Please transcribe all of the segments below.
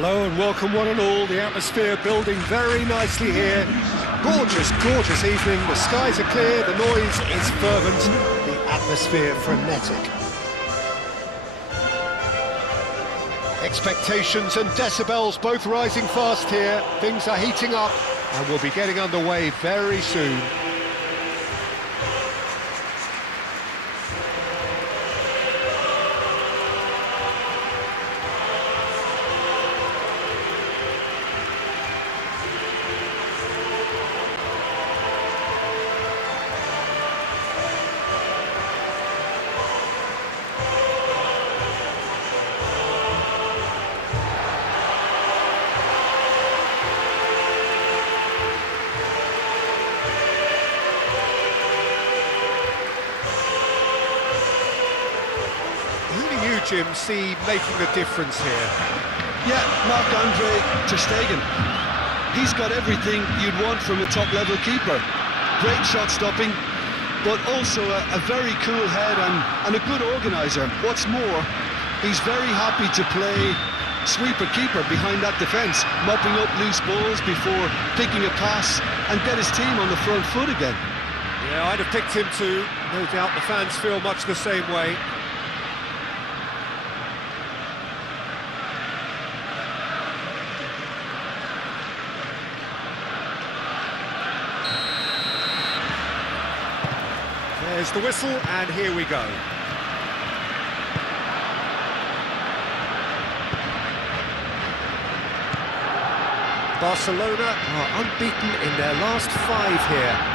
Hello and welcome one and all. The atmosphere building very nicely here. Gorgeous, gorgeous evening. The skies are clear, the noise is fervent, the atmosphere frenetic. Expectations and decibels both rising fast here. Things are heating up and we'll be getting underway very soon. Jim, see making a difference here? Yeah, Marc-Andre ter Stegen. He's got everything you'd want from a top-level keeper. Great shot stopping, but also a very cool head and a good organiser. What's more, he's very happy to play sweeper-keeper behind that defence, mopping up loose balls before picking a pass and get his team on the front foot again. Yeah, I'd have picked him too. No doubt the fans feel much the same way. There's the whistle, and here we go. Barcelona are unbeaten in their last 5 here.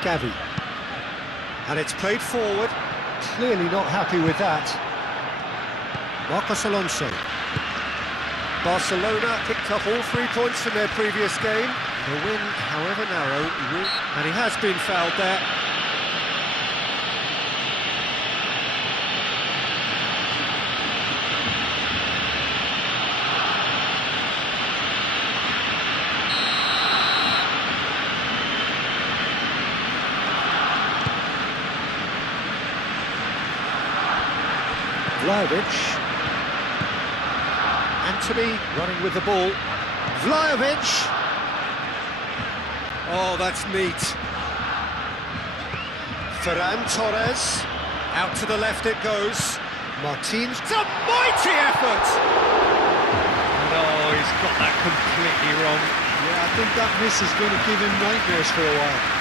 Gavi, and it's played forward, clearly not happy with that. Marcos Alonso. Barcelona picked up all 3 points from their previous game. The win, however narrow, and he has been fouled there. Anthony running with the ball. Vlahovic. Oh, that's neat. Ferran Torres. Out to the left it goes. Martins. It's a mighty effort! No, he's got that completely wrong. Yeah, I think that miss is going to give him nightmares for a while.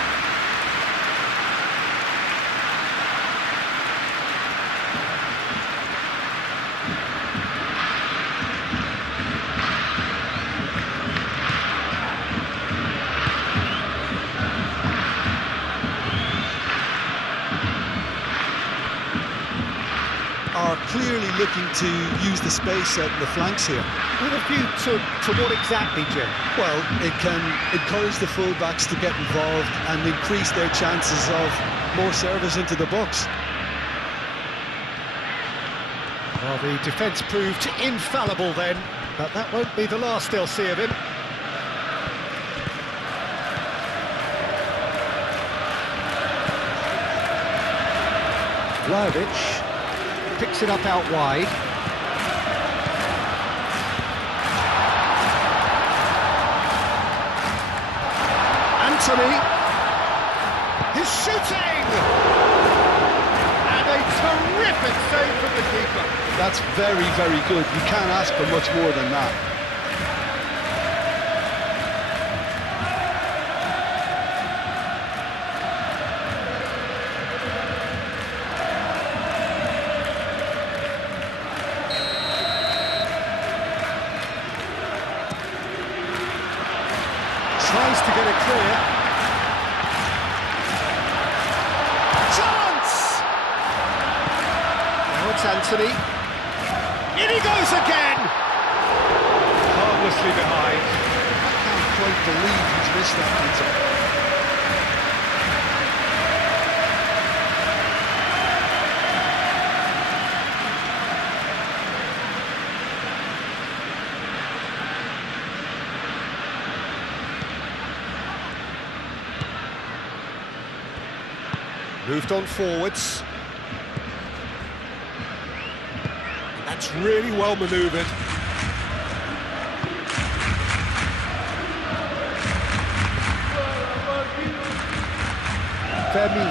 Are clearly looking to use the space out in the flanks here. With a view to what exactly, Jim? Well, it can encourage the full-backs to get involved and increase their chances of more service into the box. Well, the defence proved infallible then, but that won't be the last they'll see of him. Vlahovic picks it up out wide. Anthony, he's shooting! And a terrific save from the keeper. That's very, very good. You can't ask for much more than that. Tries to get it clear. Chance! Now it's Anthony. In he goes again! Harmlessly behind. I can't quite believe he's missed that, Peter. Moved on forwards. That's really well manoeuvred. Fermin.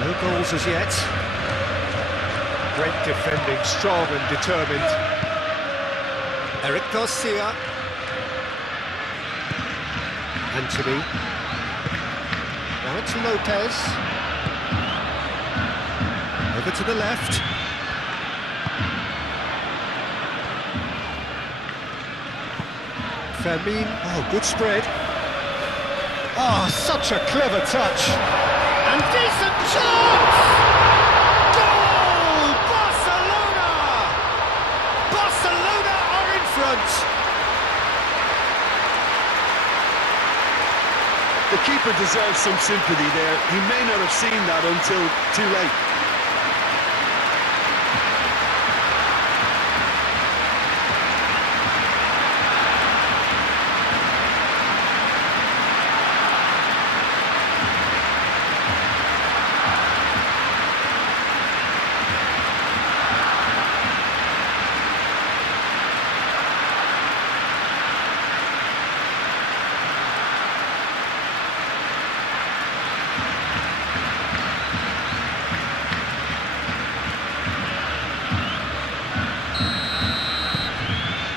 No goals as yet. Great defending, strong and determined. Eric Garcia. Anthony. Now it's Lopez. Over to the left. Fermin. Oh, good spread. Oh, such a clever touch. And decent chance! Goal! Barcelona! Barcelona are in front. The keeper deserves some sympathy there. He may not have seen that until too late.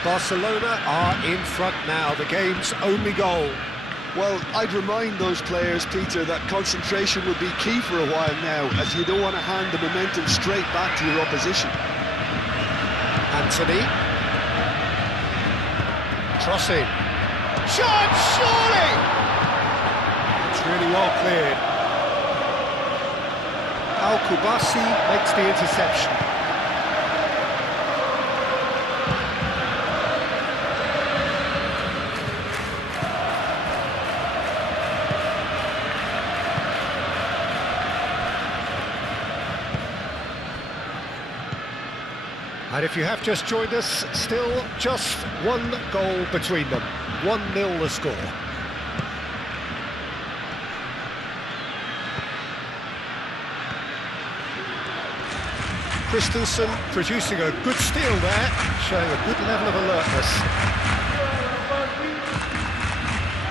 Barcelona are in front now, the game's only goal. Well, I'd remind those players, Peter, that concentration will be key for a while now, as you don't want to hand the momentum straight back to your opposition. Anthony. Crossing. Shot, surely! It's really well cleared. Al-Kubasi makes the interception. And if you have just joined us, still just one goal between them. 1-0 the score. Christensen producing a good steal there, showing a good level of alertness.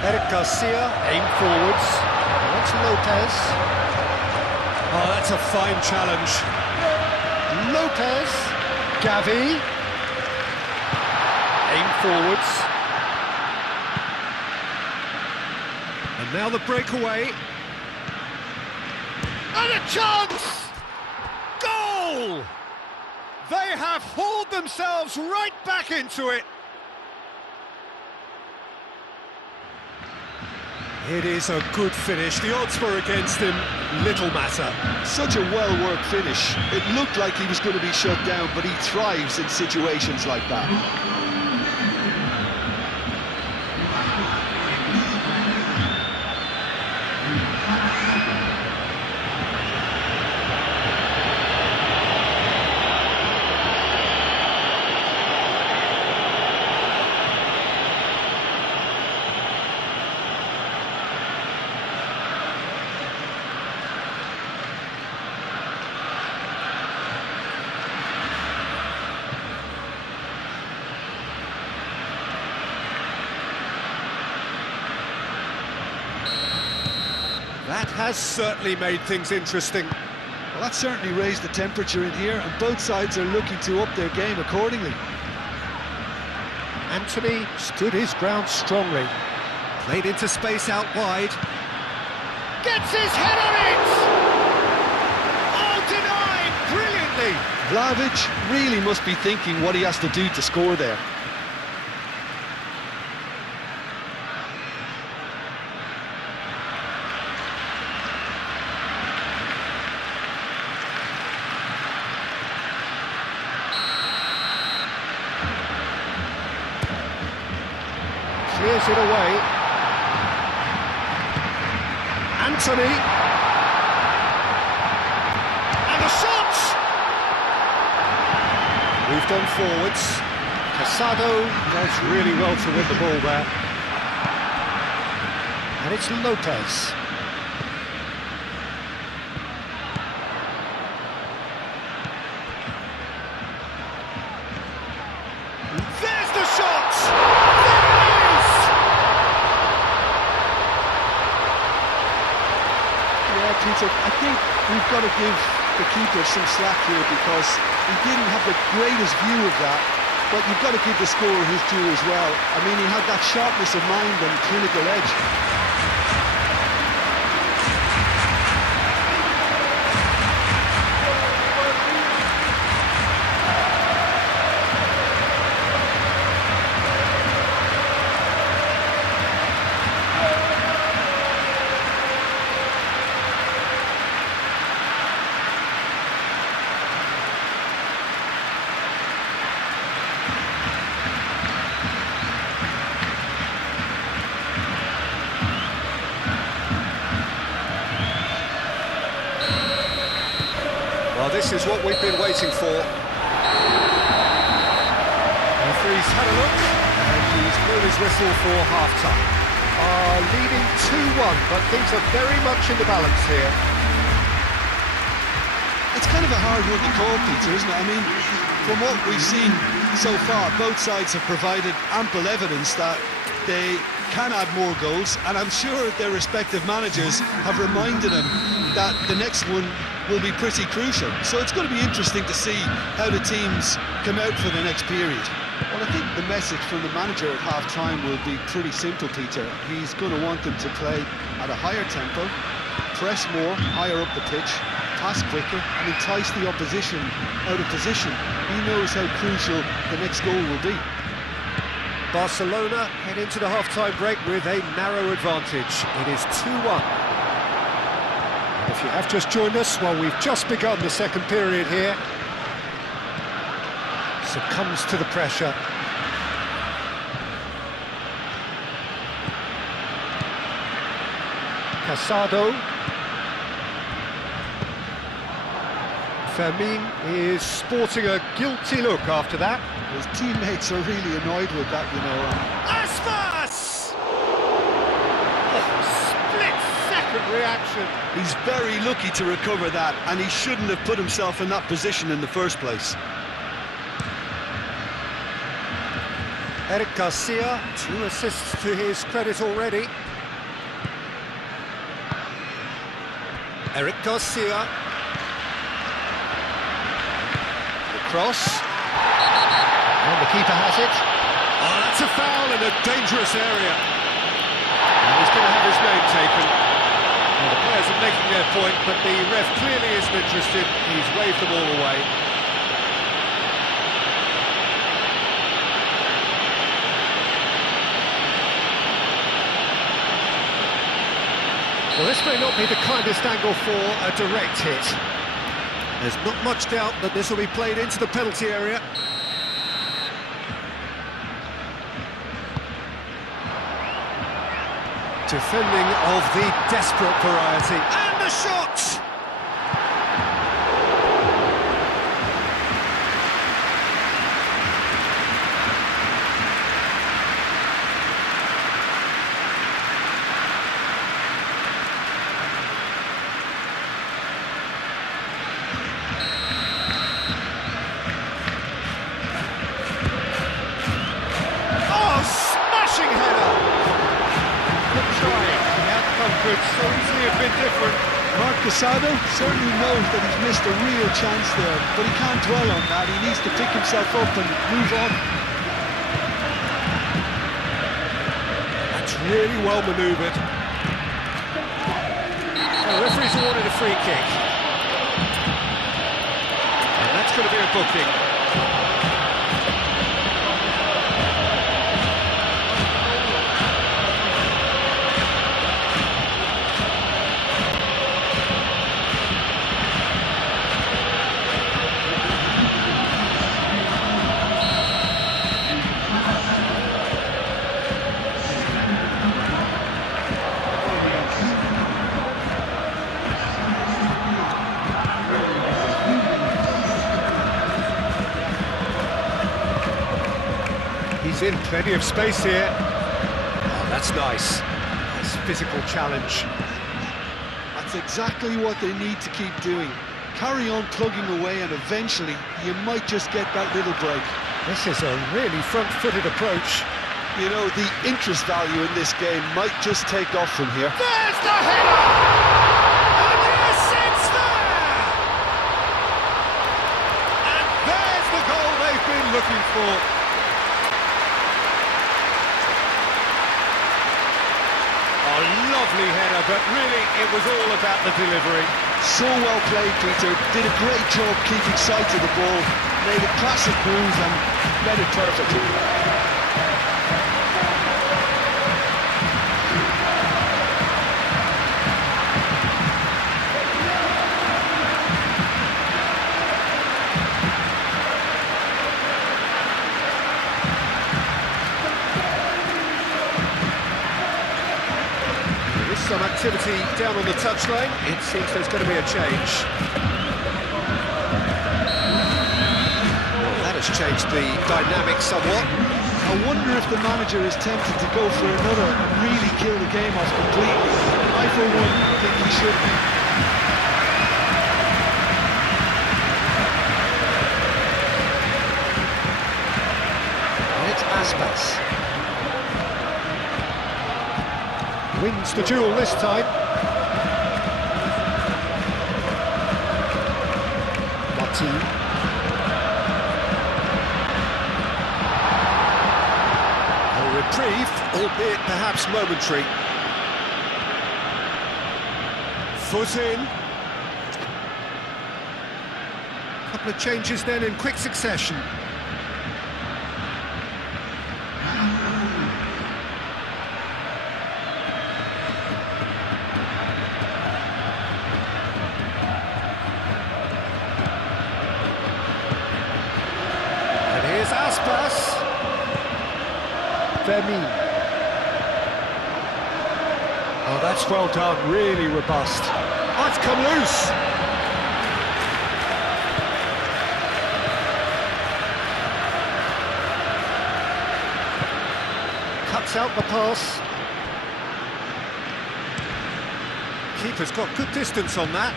Eric Garcia, aim forwards. That's Lopez. Oh, that's a fine challenge. Lopez. Gavi, aim forwards, and now the breakaway, and a chance! Goal! They have hauled themselves right back into it. It is a good finish. The odds were against him, little matter. Such a well-worked finish. It looked like he was going to be shut down, but he thrives in situations like that. That has certainly made things interesting. Well, that certainly raised the temperature in here, and both sides are looking to up their game accordingly. Anthony stood his ground strongly. Played into space out wide. Gets his head on it! Oh, denied brilliantly! Vlahovic really must be thinking what he has to do to score there. Clears it away. Anthony. And a shot! Moved on forwards. Casado does really well to win the ball there. And it's Lopez. we've got to give the keeper some slack here because he didn't have the greatest view of that, but you've got to give the scorer his due as well. I mean, he had that sharpness of mind and clinical edge. Well, this is what we've been waiting for. The referee's had a look, and he's blown his whistle for half-time. Leading 2-1, but things are very much in the balance here. It's kind of a hard one to call, Peter, isn't it? I mean, from what we've seen so far, both sides have provided ample evidence that they can add more goals, and I'm sure their respective managers have reminded them that the next one will be pretty crucial. So it's going to be interesting to see how the teams come out for the next period. Well, I think the message from the manager at half-time will be pretty simple, Peter. He's going to want them to play at a higher tempo, press more, higher up the pitch, pass quicker, and entice the opposition out of position. He knows how crucial the next goal will be. Barcelona head into the half-time break with a narrow advantage. It is 2-1. If you have just joined us, well, we've just begun the second period here. Succumbs to the pressure. Casado. Fermin is sporting a guilty look after that. His teammates are really annoyed with that, you know. Aspas! Split-second reaction. He's very lucky to recover that, and he shouldn't have put himself in that position in the first place. Eric Garcia, 2 assists to his credit already. Eric Garcia. The cross. And the keeper has it. Oh, that's a foul in a dangerous area. And he's going to have his name taken. Well, the players are making their point, but the ref clearly isn't interested. He's waved them all away. Well, this may not be the kindest angle for a direct hit. There's not much doubt that this will be played into the penalty area. Defending of the desperate variety. And the shot! Could so easily have been different. Marc Casado certainly knows that he's missed a real chance there, but he can't dwell on that. He needs to pick himself up and move on. That's really well manoeuvred. The referee's awarded a free kick. And that's going to be a booking. He's in plenty of space here. Oh, that's nice. Nice physical challenge. That's exactly what they need to keep doing. Carry on plugging away, and eventually you might just get that little break. This is a really front-footed approach. You know, the interest value in this game might just take off from here. There's the header! And yes, it's there! looking for. Oh, lovely header, but really it was all about the delivery. So well played, Peter. Did a great job keeping sight of the ball. Made a classic move and read it perfectly. Some activity down on the touchline. It seems there's going to be a change. Well, that has changed the dynamic somewhat. I wonder if the manager is tempted to go for another and really kill the game off completely. I, for one, think he should be. And it's Aspas. Wins the duel this time. Martin. A reprieve, albeit perhaps momentary. Foot in. Couple of changes then in quick succession. Aspas. Vermi. Oh, that's well done, really robust. Oh, it's come loose. Cuts out the pass. Keeper's got good distance on that.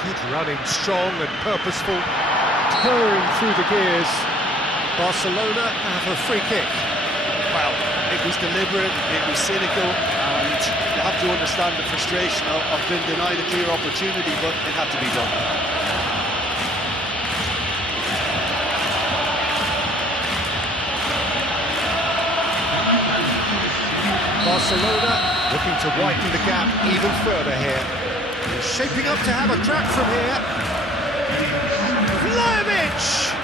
Good running, strong and purposeful, purring through the gears. Barcelona have a free kick. Well, it was deliberate, it was cynical, and you have to understand the frustration of being denied a clear opportunity, but it had to be done. Barcelona looking to widen the gap even further here. He's shaping up to have a crack from here. Vlahovic!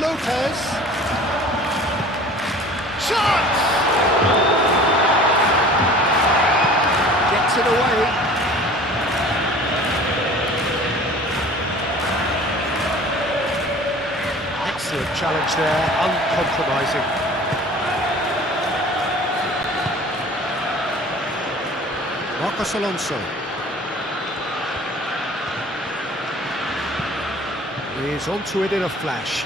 Lopez. Shot! Gets it away. Excellent challenge there, uncompromising. Marcos Alonso. Is onto it in a flash.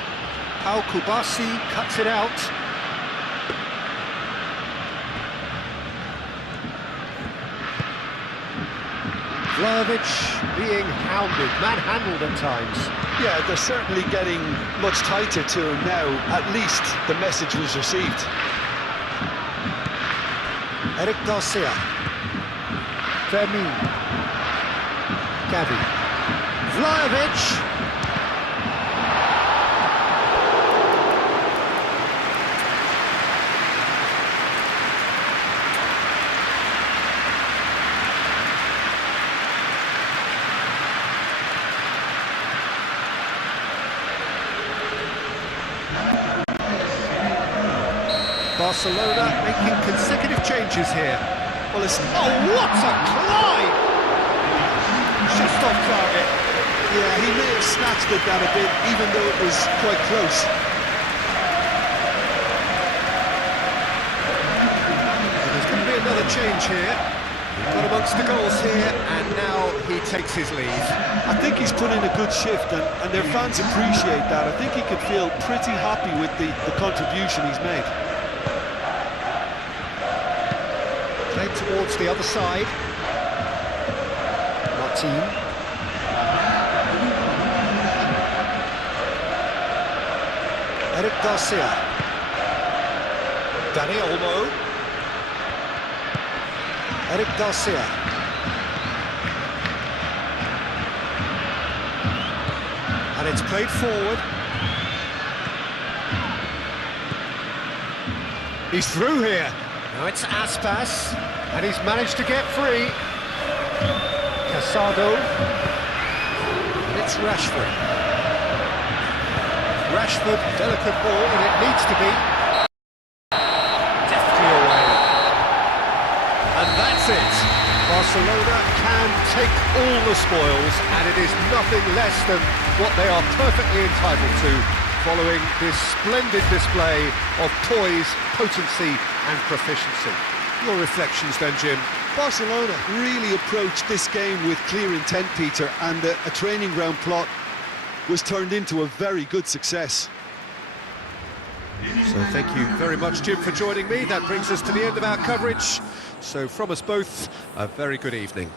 Pau Kubasi cuts it out. Vlahovic being hounded, manhandled at times. Yeah, they're certainly getting much tighter to him now. At least the message was received. Eric Garcia. Fermin. Gavi. Vlahovic. Barcelona making consecutive changes here. Well, it's... Oh, what a climb! Just off target. Yeah, he may have snatched it down a bit, even though it was quite close. There's going to be another change here. Got amongst the goals here, and now he takes his lead. I think he's put in a good shift, and their fans appreciate that. I think he can feel pretty happy with the contribution he's made. Played towards the other side. team. Eric Garcia. Dani Olmo. Eric Garcia. And it's played forward. He's through here. Now it's Aspas, and he's managed to get free. Casado. And it's Rashford. Rashford, delicate ball, and it needs to be deftly away. And that's it. Barcelona can take all the spoils, and it is nothing less than what they are perfectly entitled to, following this splendid display of poise, potency and proficiency. Your reflections then, Jim? Barcelona really approached this game with clear intent, Peter, and a training ground plot was turned into a very good success. So thank you very much, Jim, for joining me. That brings us to the end of our coverage. So from us both, a very good evening.